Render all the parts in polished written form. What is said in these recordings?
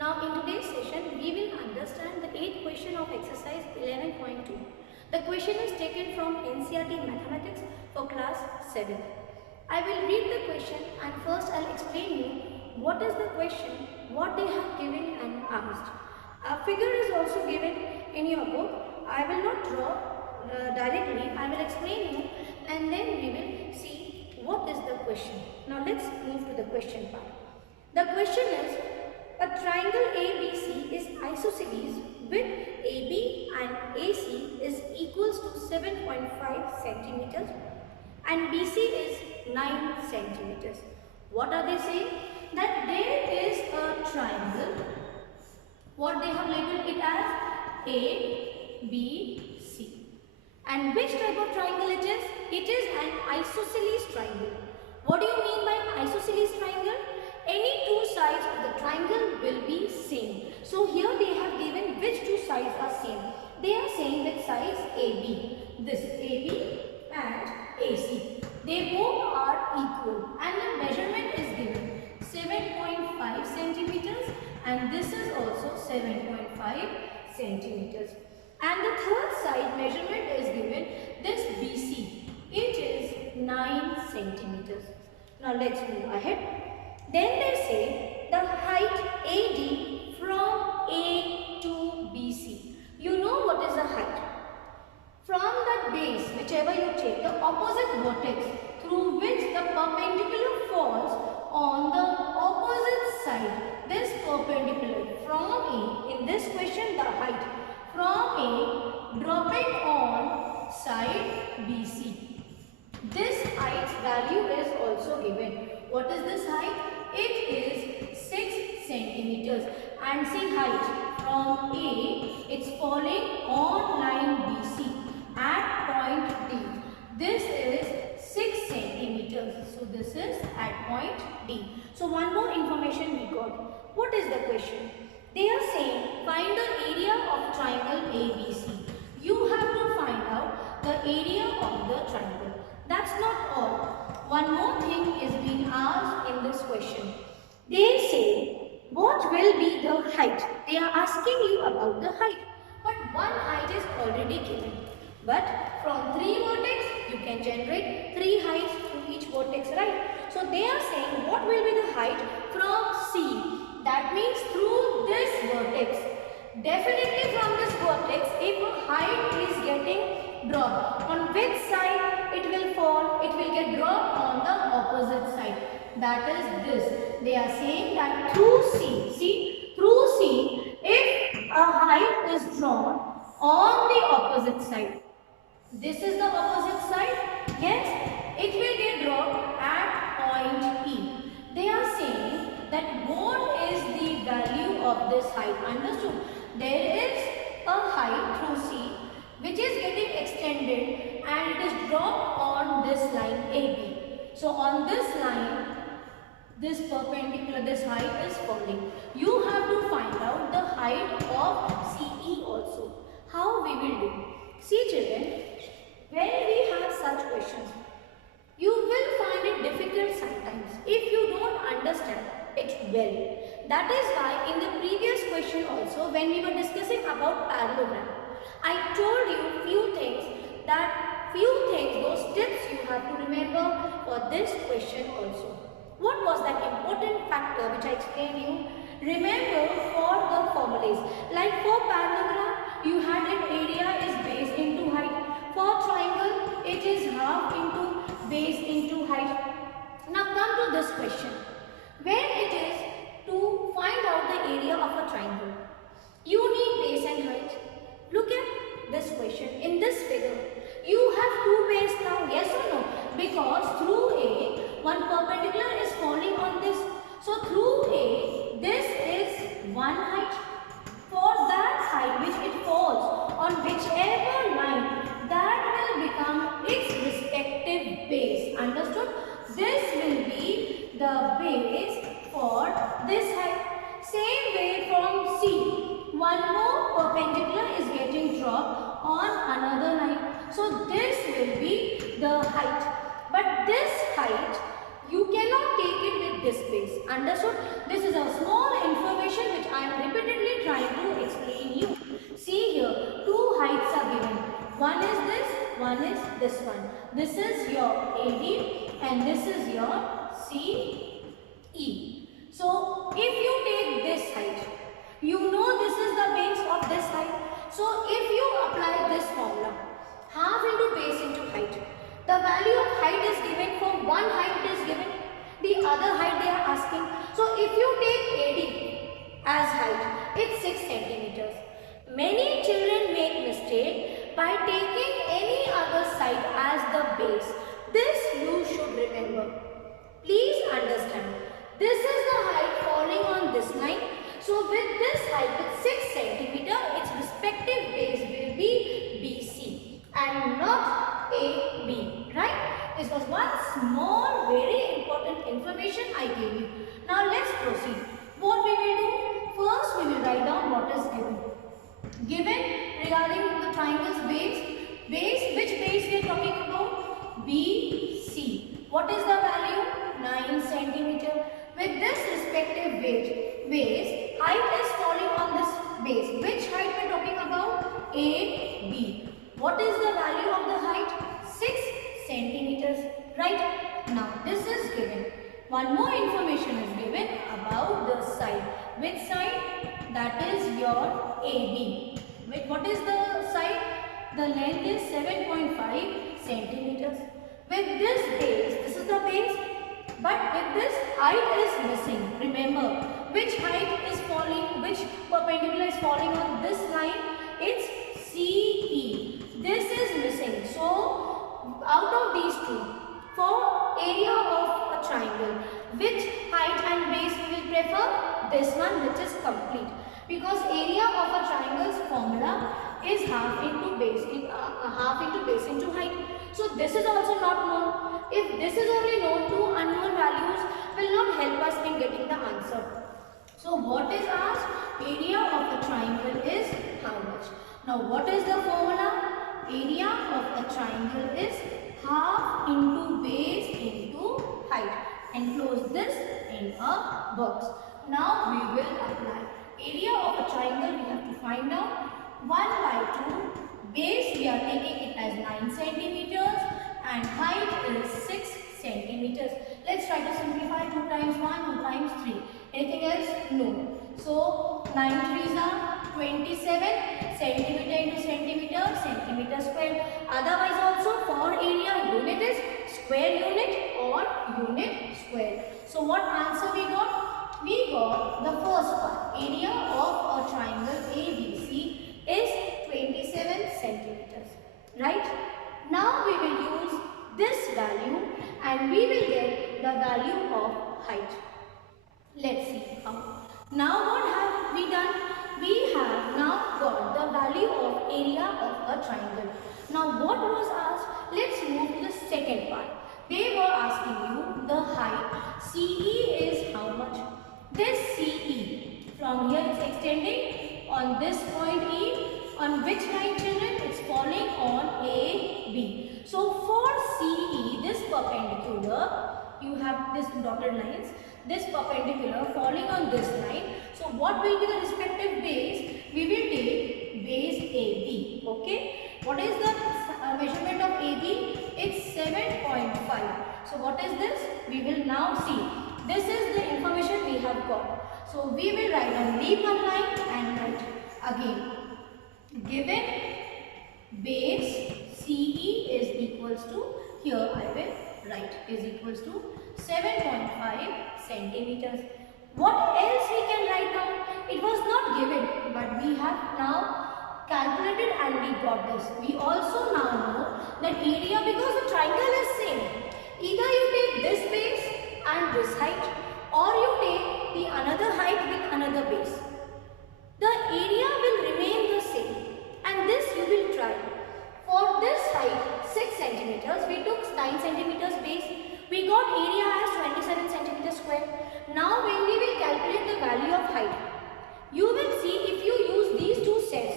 Now in today's session we will understand the 8th question of exercise 11.2. The question is taken from NCERT Mathematics for class 7. I will read the question and first I'll explain you what is the question, what they have given and asked. A figure is also given in your book. I will not draw directly, I will explain you and then we will see what is the question. Now let's move to the question part. The question is, a triangle ABC is isosceles with AB and AC is equals to 7.5 centimeters and BC is 9 centimeters. What are they saying? That there is a triangle. What they have labeled it as A, B, C. And which type of triangle it is? It is an isosceles triangle. What do you mean by isosceles triangle? Any two sides of the triangle will be same. So here they have given which two sides are same. They are saying that sides AB, this AB and AC, they both are equal and the measurement is given 7.5 centimeters and this is also 7.5 centimeters. And the third side measurement is given this BC, it is 9 centimeters. Now let's move ahead. Then they say the height AD from A to BC. You know what is the height? From that base, whichever you take, the opposite vertex through which the perpendicular falls on the opposite side. This perpendicular from A, in this question the height from A dropping on side BC. This height's value is also given. What is this height? It is 6 centimeters. And see height from A, it's falling on line BC at point D. This is 6 centimeters. So this is at point D. So one more information we got. What is the question? They are saying find the area of triangle ABC. You have to find out the area of the triangle. That's not all. One more thing is being asked in this question. They say, what will be the height? They are asking you about the height. But one height is already given. But from 3 vertex, you can generate 3 heights to each vertex, right? So they are saying, what will be the height from C? That means through this vertex. Definitely from this vertex, if a height is getting dropped, on which side it will fall? It will get dropped on the opposite side. That is this. They are saying that through C, see, through C, if a height is drawn on the opposite side, this is the opposite side, yes, it will get dropped at point E. They are saying that what is the value of this height? Understood? There is a height through C which is getting extended and it is dropped on this line AB. So on this line, this perpendicular, this height is falling. You have to find out the height of CE also. How we will do? See children, when we have such questions, you will find it difficult sometimes if you don't understand it well. That is why in the previous question also, when we were discussing about parallelogram, I told you few things, those tips you have to remember for this question also. What was that important factor which I explained you? Remember for the formulas. Like for parallelogram, you had an area is base into height. For triangle, it is half into base into height. Now come to this question. When it is to find out the area of a triangle, you need base and height. Look at this question. In this figure, you have two base now, yes or no? Because through A, one perpendicular is falling on this. So through A, this is one height. For that height which it falls on whichever line, that will become its respective base. Understood? This will be the base for this height. Same way from C, one more perpendicular is getting dropped on another line. So this will be the height. But this height, you cannot take it with this base. Understood? This is a small information which I am repeatedly trying to explain you. See here, two heights are given. One is this, one is this one. This is your AD and this is your CE. So if you take this height, you know this is the base of this height. So if you apply this formula, half into base into height, the value of height is given. For one height it is given, the other height they are asking. So if you take AD as height, it's 6 centimeters. Many children make mistake by taking any other side as the base. This you should remember. Please understand. This is the height falling on this line. So with this height, with 6 centimeter, its respective base will be BC and not AB. Right? This was one small, very important information I gave you. Now let's proceed. What we will do? First, we will write down what is given. Given regarding the triangle's base, which base we are talking about? BC. What is the value? 9 centimeter. With this respective base, height is falling on this base. Which height we are talking about? AB. What is the value of the height? 6 centimeters. Right? Now this is given. One more information is given about the side. Which side? That is your AB. What is the side? The length is 7.5 centimeters. With this base, this is the base, but with this height is missing. Remember, which height is falling, which perpendicular is falling on this line? It's CE. This is missing. So, out of these two, for area of a triangle, which height and base we will prefer? This one, which is complete. Because area of a triangle's formula is half into base into height. So this is also not known. If this is only known, two unknown values will not help us in getting the answer. So what is asked? Area of a triangle is how much? Now what is the formula? Area of a triangle is half into base into height. Enclose this in a box. Now we will apply. Area of a triangle we have to find out. 1 by 2. Base we are taking it as 9 centimeters and height is 6 centimeters. Let's try to simplify. 2 times 1, 2 times 3. Anything else? No. So 9 3s are 27 centimeter into centimeter, centimeter square. Otherwise also for area unit is square unit or unit square. So what answer we got? We got the first part. Area of a triangle ABC is 27 centimeters. Right? Now we will use this value and we will get the value of height. Let's see how. Now what have we done? We have now got the value of area of a triangle. Now what was asked? Let's move to the second part. They were asking you the height. CE is how much? This CE from here is extending on this point E. On which line, children? It's falling on AB. So for CE, this perpendicular, you have this dotted lines, this perpendicular falling on this line. So what will be the respective base? We will take base AB. Okay. What is the measurement of AB? It's 7.5. So what is this? We will now see. This is the information we have got. So we will write and leave one line and write again. Given base CE is equals to, here I will write, is equals to 7.5 centimeters. What else we can write down? It was not given, but we have now calculated and we got this. We also now know that area, because the triangle is same, either you take this base and this height, or you take the another height with another base. The area will remain the same, and this you will try. For this height 6 centimeters, we took 9 centimeters base. We got area as 27 centimeters square. Now when we will calculate the value of height, you will see if you use these two sets,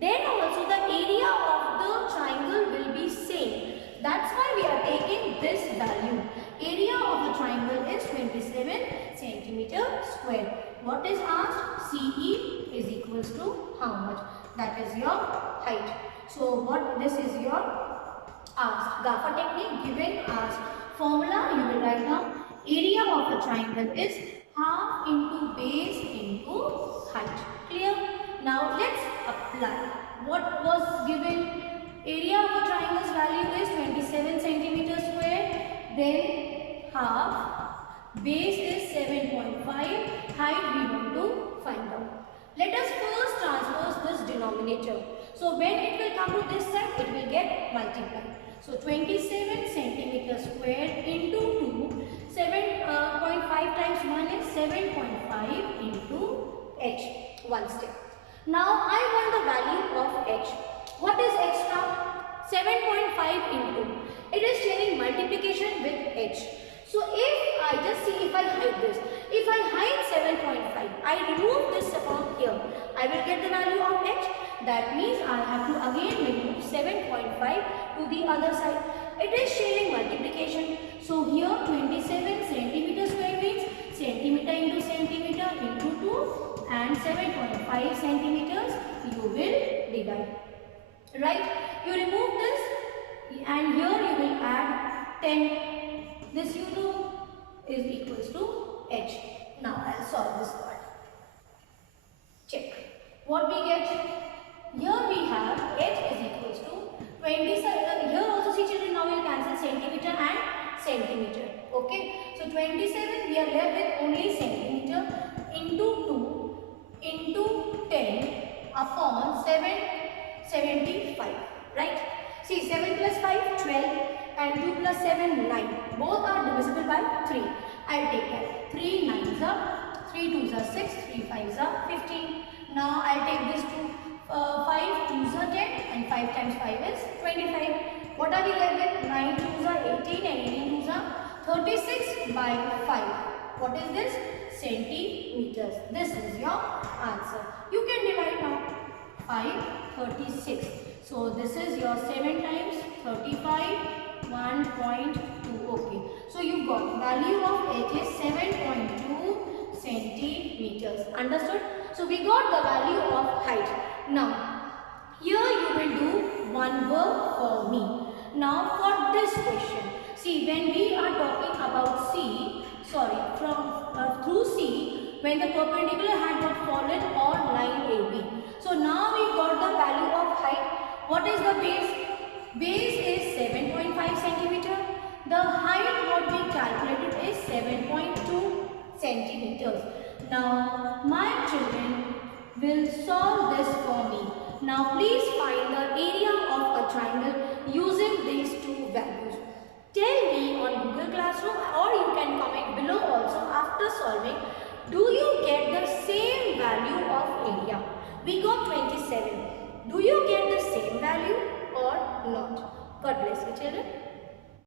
then also the area of the triangle will be same. That's why we are taking this value. Area of a triangle is 27 centimeter square. What is asked? CE is equals to how much? That is your height. So what this is your asked. GAFA technique given as formula you will write down. Area of a triangle is half into base into height. Clear? Now let's apply. What was given? Area of a triangle's value is 27 centimeter square. Then half. Base is 7.5. Height we want to find out. Let us first transpose this denominator. So when it will come to this side, it will get multiplied. So 27 centimeter square into 2, 7.5 times 1 is 7.5 into h, one step. Now I want the value of h. What is extra? 7.5 into. It is sharing multiplication with h. So if I just see if I hide this. If I hide 7.5, I remove this from here. I will get the value of h. That means I have to again remove 7.5 to the other side. It is sharing multiplication. So here 27 centimeter square means centimeter into centimeter into 2 and 7.5 centimeters you will divide. Right? You remove this and here you will add 10. This you know is equals to h. Now I will solve this part. Check. What we get? Here we have h is equals to 27. Here also see children, now we will cancel centimeter and centimeter. Okay. So 27 we are left with only centimeter into 2 into 10 upon 775. Right. See 7 plus 5 12 and 2 plus 7 9. Both are divisible by 3. I will take that. 3 9s are 3 2s are 6, 3 5s are 15. Now I will take this 2. 5 2s are 10 and 5 times 5 is 25. What are we left with? 9 2s are 18 and 18 2s are 36 by 5. What is this? Centimeters. This is your answer. You can divide now. 5 36. So this is your 7 times 35 1.2. Okay. So you got value of h is 7.2 centimeters. Understood? So we got the value of height. Now, here you will do one work for me. Now for this question, see when we are talking about through C, when the perpendicular had got fallen on line AB. So now we got the value of height. What is the base? Base is 7.5 centimeter. The height what we calculated is 7.2 centimeters. Now my children will solve this for me. Now please find the area of a triangle using these two values. Tell me on Google Classroom or you can comment below also after solving. Do you get the same value of area? We got 27. Do you get the same value or not? God bless you children.